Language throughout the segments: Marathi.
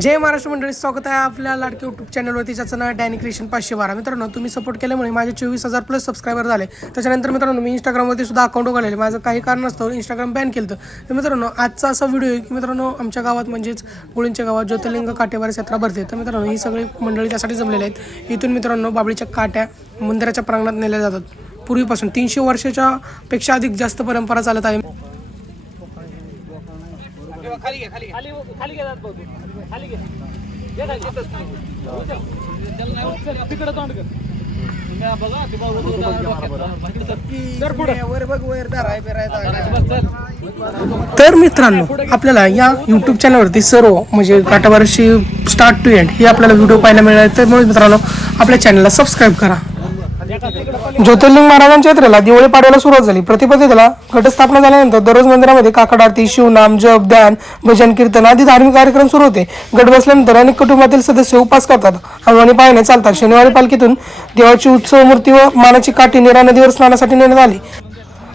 जय महाराष्ट्र मंडळी स्वागत आहे आपल्या लाडके यूट्यूब चॅनलवरती ज्याचं नाव डॅनी क्रिएशन पाचशे बारा. मित्रांनो तुम्ही सपोर्ट केल्यामुळे माझे चोवीस हजार प्लस सबस्क्रायबर झाले. त्याच्यानंतर मित्रांनो मी इंस्टाग्रामवरती सुद्धा अकाउंट उघडलेले माझं काही कारण असतं इंस्टाग्राम बॅन केलं तर मित्रांनो आजचा असा व्हिडिओ आहे की मित्रांनो आमच्या गावात म्हणजेच गुळींच्या गावात ज्योतिर्लिंग काटेवारी यात्रा भरते. तर मित्रांनो ही सगळी मंडळी त्यासाठी जमलेली आहेत. इथून मित्रांनो बाबळीच्या काट्या मंदिराच्या प्रांगणात नेल्या जातात. पूर्वीपासून तीनशे वर्षाच्या पेक्षा अधिक जास्त परंपरा चालत आहे. खाली घे खाली घे खाली खाली घे जात भाऊ तू. खाली घे घे खाली. उचल. तिकडं तोंड कर तुम्ही बघा ते भाऊ डोक्यात. इकडे सर. सर पुढं. बस, चल. तर मित्रांनो आपल्याला या यूट्यूब चॅनलवरती सर्व म्हणजे काटाबारशी स्टार्ट टू एंड हे आपल्याला व्हिडिओ पाहायला मिळाले त्यामुळे मित्रांनो आपल्या चॅनलला सबस्क्राईब करा ज्योतिर्लिंग महाराजांच्या यात्रेला दिवाळी पाडव्याला सुरुवात झाली. प्रतिपदेला घटस्थापना झाल्यानंतर दररोज मंदिरामध्ये काकड आरती शिवनाम जप ध्यान भजन कीर्तन आदी धार्मिक कार्यक्रम सुरू होते. गट बसल्यानंतर अनेक कुटुंबातील सदस्य उपास करतात. हलवाणी पाहणे चालतात. शनिवारी पालखीतून देवाची उत्सव मूर्ती व मानाची काठी निरा नदीवर स्नानासाठी नेण्यात आली.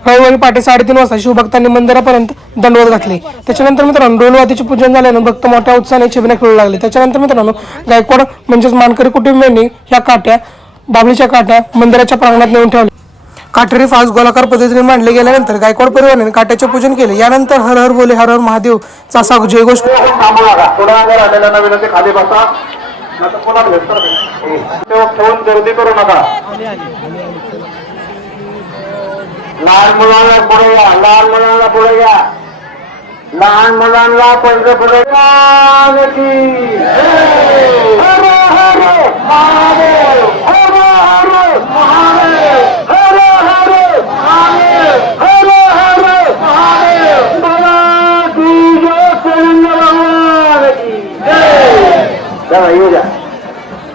रविवारी पहाटे साडेतीन वाजता शिवभक्तांनी मंदिरापर्यंत दंडवत घातले. त्याच्यानंतर मित्रांनो डोलवातीचे पूजन झाल्यानं भक्त मोठ्या उत्साहाने छबिना खेळू लागले. त्याच्यानंतर मित्रांनो गायकवाड म्हणजेच मानकरी कुटुंबियांनी ह्या काट्या बाबळीच्या काट्या मंदिराच्या प्रांगणात नेऊन ठेवल्या काटेरी फास गोलाकार पद्धतीने मांडले गेल्यानंतर गायकवाड परिवाराने काट्याचे पूजन केले. यानंतर हर हर बोले हर हर महादेव चा जयघोष गर्दी करू नका लहान मुलांना पुढे घ्या लहान मुलांना पुढे घ्या लहान मुलांना पहिले पुढे घ्या हर हर महादेव हर हर महादेव हर हर महादेव हर हर महादेव मला तुझ्या सैन्य भगवान की जय. चला येऊ द्या.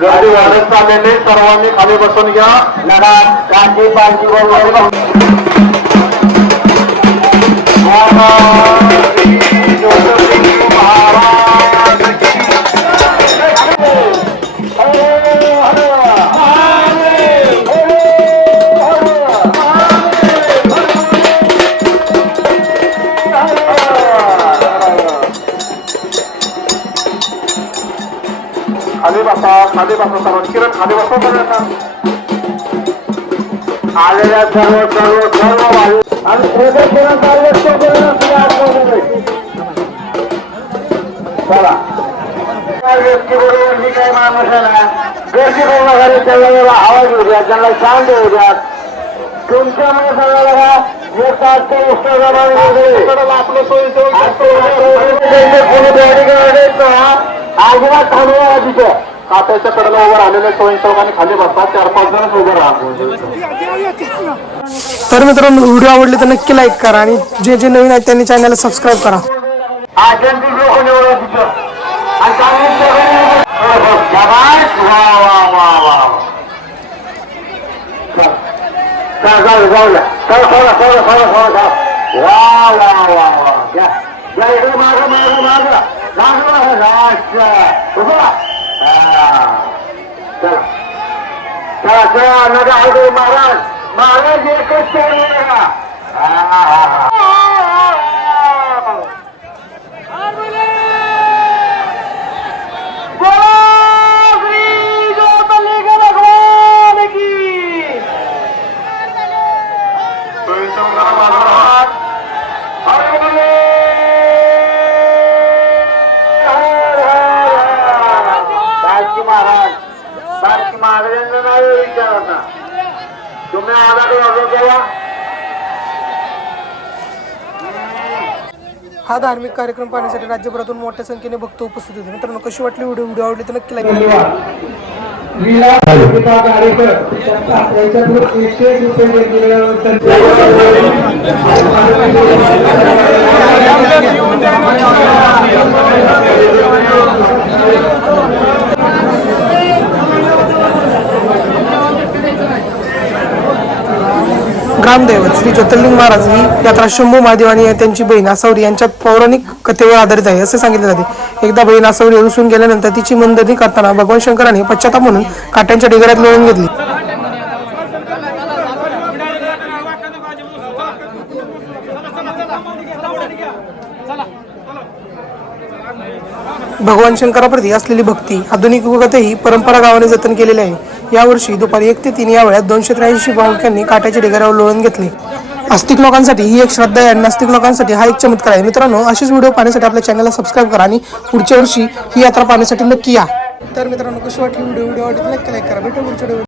गर्दी वाढत चाललेली सर्वांनी खाली बसून घ्या नका काठी पांची खाली बसा खाली बसा सर्व किरण खाली बसा सगळ्यांना आलेल्या सर्व सर्व सर्व वायू. आणि आठवण चला. काय व्यक्ती बरोबर मी काय माणूस आहे ना? गर्दी करू नका रे, त्यांना जरा आवाज येऊ द्या त्यांना शांत होऊ द्या. तुमच्यामुळे सगळं बघा हे तास ते इंस्टाग्राम वगैरे. आपलं कोणी करायचं अजिबात थांबवा तिथे. काट्याच्या कडेला उभं राहिलेल्या स्वयंसेवकांनी खाली बसतात. चार पाच जणच उभं राहा. तर मित्रांनो व्हिडिओ आवडले तर नक्की लाईक करा आणि जे जे नवीन आहेत त्यांनी चॅनलला सबस्क्राईब करा. हो, हो. वा वा वा वा. चल. चल, जाऊ जाऊ द्या महाराज. सोडा सोडा वा वा वा वा या या इकडे माग माग माग माग अच्छा उभा हा. चला चला चला नका हळदू महाराज महाराज एकच सोडू नका हा हा हा बारकी महाराज बारकी महाराजांचं नाव विचारा ना तुम्ही आला का तेव्हा हा धार्मिक कार्यक्रम पाहण्यासाठी राज्यभरातून मोठ्या संख्येने भक्त उपस्थित होते. मित्रांनो कशी वाटली व्हिडिओ? व्हिडिओ आवडली तर नक्की लाईक करा ग्रामदैवत श्री ज्योतिर्लिंग महाराज ही यात्रा शंभू महादेव आणि त्यांची बहीण आसावरी यांच्या पौराणिक कथेवर आधारित आहे असे सांगितले जाते. एकदा बहीण आसावरी रुसून गेल्यानंतर तिची मंदनी करताना भगवान शंकराने पश्चाताप म्हणून काट्यांच्या ढिगाऱ्यात लोळून घेतली. भगवान शंकराप्रती असलेली भक्ती आधुनिक युगातही परंपरा गावाने जतन केलेली आहे. यावर्षी दुपारी एक ते तीन या वेळात दोनशे त्र्याऐंशी भाविकांनी काट्याच्या ढिगाऱ्यावर लोळण घेतले. आस्तिक लोकांसाठी ही एक श्रद्धा आहे आणि नास्तिक लोकांसाठी हा एक चमत्कार आहे. मित्रांनो असेच व्हिडिओ पाहण्यासाठी आपल्या चॅनलला सबस्क्राईब करा आणि पुढच्या वर्षी ही यात्रा पाहण्यासाठी नक्की या. तर मित्रांनो कशी वाटली व्हिडिओ व्हिडिओ आवडली नक्की लाईक करा. भेटू पुढच्या